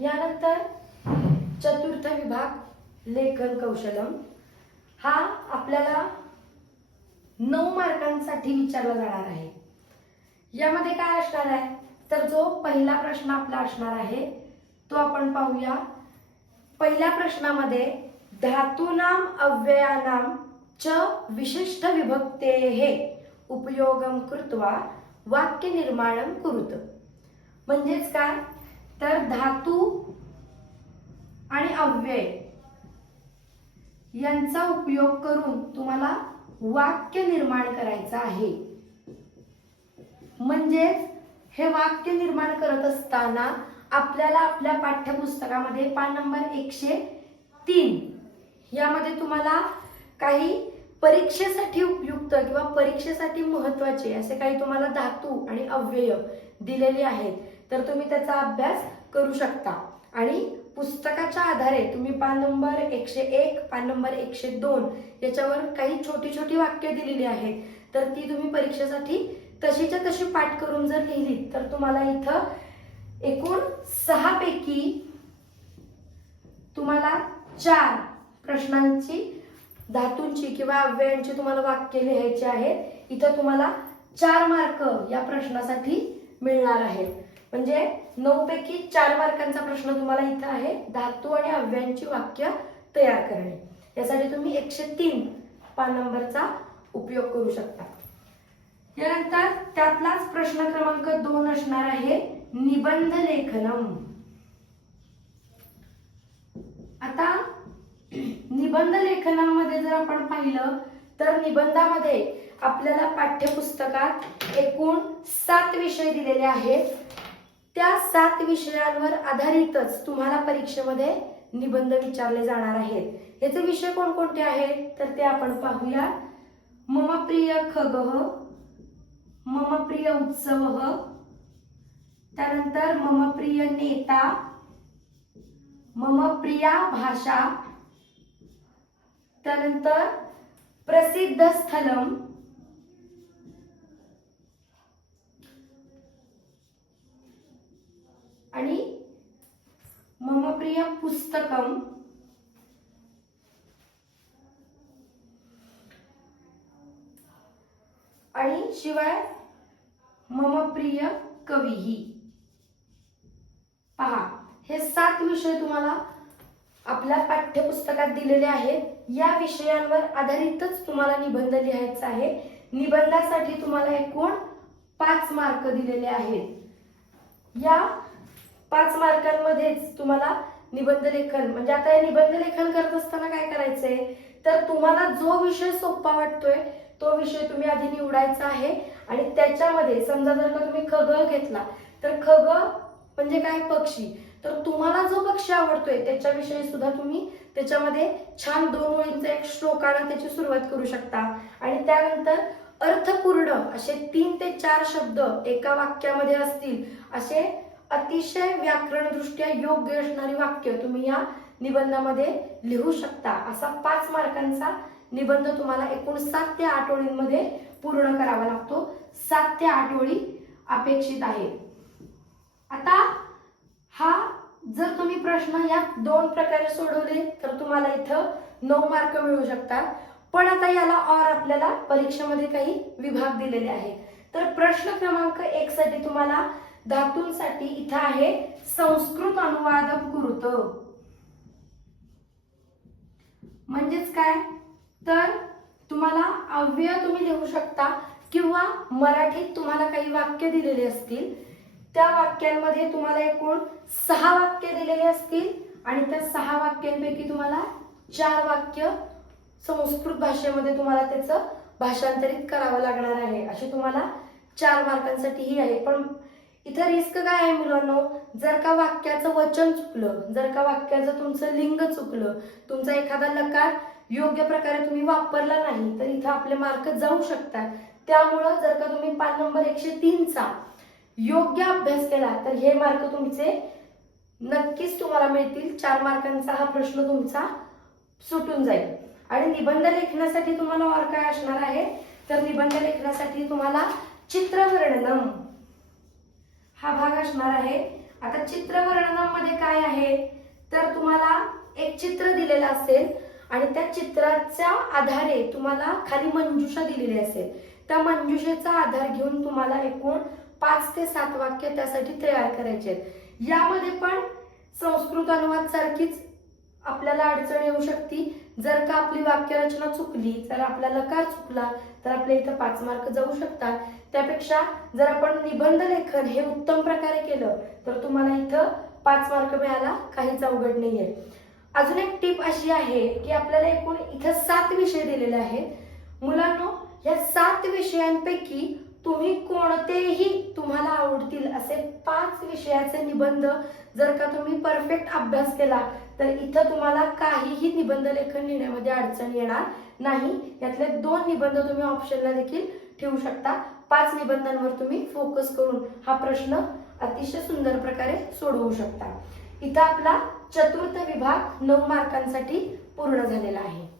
यानंतर चतुर्थ विभाग लेखन कौशलम. हा आपल्याला नऊ मार्कांसाठी विचारला जाणार आहे. यामध्ये काय असणार आहे? तर जो पहिला प्रश्न आपला असणार आहे तो आपण पाहूया. पहिल्या प्रश्नामध्ये धातूनाम अव्ययानाम च विशिष्ट विभक्तेः उपयोगम कृत्वा वाक्य निर्माण कुरुत. म्हणजेच काय? तर धातू आणि अव्यय यांचा उपयोग करून तुम्हाला वाक्य निर्माण करायचं आहे. म्हणजेच हे वाक्य निर्माण करत असताना आपल्याला आपल्या पाठ्यपुस्तकामध्ये पान नंबर एकशे तीन यामध्ये तुम्हाला काही परीक्षेसाठी उपयुक्त किंवा परीक्षेसाठी महत्त्वाचे असे काही तुम्हाला धातू आणि अव्यय दिलेले आहेत. तर तुम्ही त्याचा अभ्यास करू शकता. आणि पुस्तकाच्या आधारे तुम्ही पान नंबर एकशे एक पान नंबर एकशे दोन याच्यावर काही छोटी छोटी वाक्य दिलेली आहेत. तर ती तुम्ही परीक्षेसाठी तशीच्या तशी पाठ करून जर लिहिली तर तुम्हाला इथं एकूण सहा पैकी तुम्हाला चार प्रश्नांची धातूंची किंवा अव्ययांची तुम्हाला वाक्य लिहायची आहेत. इथं तुम्हाला चार मार्क या प्रश्नासाठी मिळणार आहेत. म्हणजे नऊ पैकी चार मार्कांचा प्रश्न तुम्हाला इथं आहे. धातू आणि अव्यांची वाक्य तयार करणे. यासाठी तुम्ही एकशे तीन पान नंबरचा उपयोग करू शकता. यानंतर त्यातलाच प्रश्न क्रमांक दोन असणार आहे निबंध लेखनम. आता निबंध लेखनामध्ये जर आपण पाहिलं तर निबंधामध्ये आपल्याला पाठ्यपुस्तकात एकूण सात विषय दिलेले आहेत. त्या सात विषयांवर आधारितच तुम्हाला परीक्षेमध्ये निबंध विचारले जाणार आहेत. याचे विषय कोणकोणते आहेत? तर ते आपण पाहूया. मम प्रिय खगः मम प्रिय उत्सव त्यानंतर मम प्रिय नेता मम प्रिया भाषा त्यानंतर प्रसिद्ध स्थलम आणि लोकप्रिय पुस्तकम आणि शिवाय मम प्रिय कवीही. पहा हे सात विषय तुम्हाला आपल्या पाठ्यपुस्तकात दिलेले आहेत. या विषयांवर आधारितच तुम्हाला निबंध लिहायचा आहे. निबंधासाठी तुम्हाला एकूण पाच मार्क दिलेले आहेत. या पाच मार्कांमध्येच तुम्हाला निबंध लेखन म्हणजे आता हे निबंध लेखन करत असताना काय करायचंय? तर तुम्हाला जो विषय सोपा वाटतोय तो विषय तुम्ही आधी निवडायचा आहे आणि त्याच्यामध्ये समजा जर का तुम्ही खग घेतला तर खग म्हणजे काय? पक्षी. तर तुम्हाला जो पक्षी आवडतोय त्याच्याविषयी सुद्धा तुम्ही त्याच्यामध्ये छान दोन ओळींचा एक श्लोकानं त्याची सुरुवात करू शकता. आणि त्यानंतर अर्थपूर्ण असे तीन ते चार शब्द एका वाक्यामध्ये असतील असे अतिशय व्याकरणदृष्ट्या योग्य असणारी वाक्य तुम्ही या निबंधामध्ये लिहू शकता. असा पाच मार्कांचा निबंध तुम्हाला एकूण सात ते आठ ओळींमध्ये पूर्ण करावा लागतो. सात ते आठ ओळी अपेक्षित आहे आता हा जर तुम्ही प्रश्न या दोन प्रकारे सोडवले तर तुम्हाला इथं नऊ मार्क मिळू शकतात. पण आता याला और आपल्याला परीक्षेमध्ये काही विभाग दिलेले आहे तर प्रश्न क्रमांक एक साठी तुम्हाला धातूंसाठी इथं आहे संस्कृत अनुवादक कुरुत म्हणजेच काय? तर तुम्हाला अव्यय तुम्ही लिहू शकता किंवा मराठीत तुम्हाला काही वाक्य दिलेले असतील. त्या वाक्यांमध्ये तुम्हाला एकूण सहा वाक्य दिलेले असतील आणि त्या सहा वाक्यांपैकी तुम्हाला चार वाक्य संस्कृत भाषेमध्ये तुम्हाला त्याचं भाषांतरित करावं लागणार आहे. अशी तुम्हाला चार मार्कांसाठी ही आहे. पण इथं रिस्क काय आहे मुलांनो? जर का वाक्याचं वचन चुकलं जर का वाक्याचं तुमचं लिंग चुकलं तुमचा एखादा लकार योग्य प्रकारे तुम्ही वापरला नाही तर इथं आपले मार्क जाऊ शकतात. त्यामुळं जर का तुम्ही पान नंबर एकशे तीनचा योग्य अभ्यास केला तर हे मार्क तुमचे नक्कीच तुम्हाला मिळतील. चार मार्कांचा हा प्रश्न तुमचा सुटून जाईल. आणि निबंध लेखनासाठी तुम्हाला और काय असणार आहे? तर निबंध लेखनासाठी तुम्हाला चित्रवर्णनम. हा भाग असणार आहे. आता चित्र वर्णनामध्ये काय आहे? तर तुम्हाला एक चित्र दिलेलं असेल आणि त्या चित्राच्या आधारे तुम्हाला खाली मंजुषा दिलेली असेल. त्या मंजुषेचा आधार घेऊन तुम्हाला एकूण पाच ते सात वाक्य त्यासाठी तयार करायचे आहेत. यामध्ये पण संस्कृत अनुवाद सारखीच आपल्याला अडचण येऊ शकते. जर का आपली वाक्यरचना चुकली तर आपला लकार चुकला तर आपल्या इथं पाच मार्क जाऊ शकतात. त्यापेक्षा जर आपण निबंध लेखन हे उत्तम प्रकारे केलं तर तुम्हाला इथं पाच मार्क मिळायला काहीच अवघड नाहीये. अजून एक टीप अशी आहे की आपल्याला एकूण इथं सात विषय दिलेले आहेत. मुलांनो या सात विषयांपैकी तुम्ही कोणतेही तुम्हाला आवडतील असे पाच विषयाचे निबंध जर का तुम्ही परफेक्ट अभ्यास केला तर इथं तुम्हाला काहीही निबंध लेखन लिहिण्यामध्ये अडचण येणार नाही. यातले दोन निबंध तुम्ही ऑप्शनला देखील ठेवू शकता. पाच निबंधांवर तुम्ही फोकस करून हा प्रश्न अतिशय सुंदर प्रकारे सोडवू शकता. इथं आपला चतुर्थ विभाग नऊ मार्कांसाठी पूर्ण झालेला आहे.